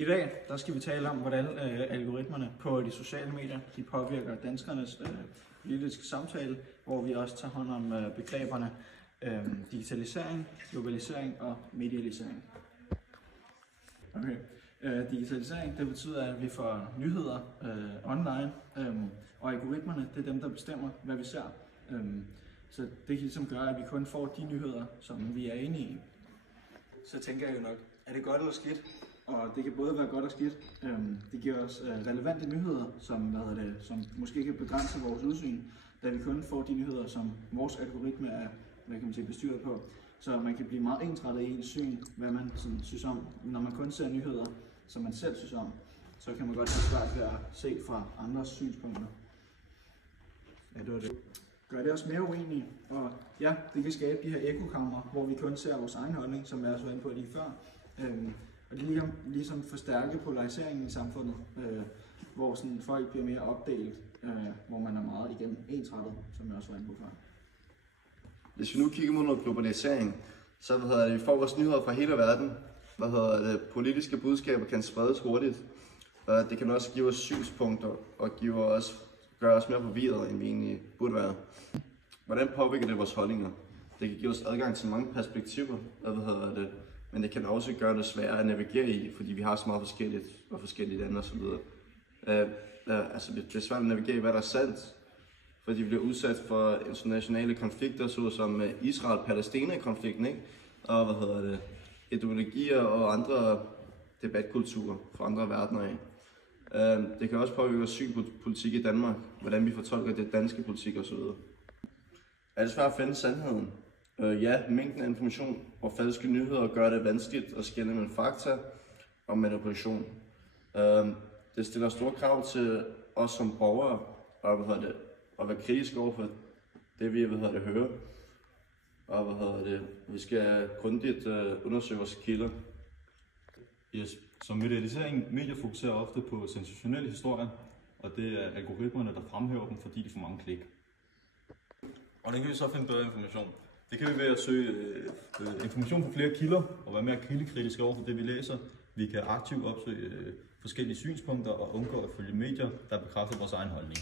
I dag der skal vi tale om, hvordan algoritmerne på de sociale medier de påvirker danskernes politiske samtale, hvor vi også tager hånd om begreberne digitalisering, globalisering og medialisering. Okay. Digitalisering det betyder, at vi får nyheder online, og algoritmerne det er dem, der bestemmer, hvad vi ser. Så det kan ligesom gøre, at vi kun får de nyheder, som vi er enige i. Så tænker jeg jo nok, er det godt eller skidt? Og det kan både være godt og skidt. Det giver os relevante nyheder, som måske kan begrænse vores udsyn, da vi kun får de nyheder, som vores algoritme er bestyret på. Så man kan blive meget ensrettet i ens syn, hvad man synes om. Når man kun ser nyheder, som man selv synes om, så kan man godt have svært ved at se fra andres synspunkter. Ja, det var det. Gør det også mere uenige, og ja, det kan skabe de her ekokamre, hvor vi kun ser vores egen holdning, som jeg også var inde på lige før. Og det er ligesom forstærke polariseringen i samfundet, hvor folk bliver mere opdelt, hvor man er meget igen ensrettet, som jeg også var inde på før. Hvis vi nu kigger mod noget globalisering, så vi får vores nyheder fra hele verden. Politiske budskaber kan spredes hurtigt. Det kan også give os synspunkter og gøre os mere forvirret, end vi egentlig burde være. Hvordan påvirker det vores holdninger? Det kan give os adgang til mange perspektiver, men det kan også gøre det sværere at navigere i, fordi vi har så meget forskelligt og forskellige lande osv. Det er svært at navigere i, hvad der er sandt, fordi vi bliver udsat for internationale konflikter, såsom Israel-Palæstina-konflikten, ikke? Og ideologier og andre debatkulturer fra andre verdener af. Det kan også påvirke vores syn på politik i Danmark, hvordan vi fortolker det danske politik osv. Er det svært at finde sandheden? Ja, mængden af information og falske nyheder gør det vanskeligt at skelne mellem fakta og manipulation. Det stiller store krav til os som borgere at være kritiske over for det, vi hører. Og vi skal grundigt undersøge vores kilder. Yes. Som medier fokuserer ofte på sensationelle historier, og det er algoritmerne, der fremhæver dem, fordi de får mange klik. Hvordan kan vi så finde bedre information? Det kan vi ved at søge information på flere kilder og være mere kildekritiske over for det, vi læser. Vi kan aktivt opsøge forskellige synspunkter og undgå at følge medier, der bekræfter vores egen holdning.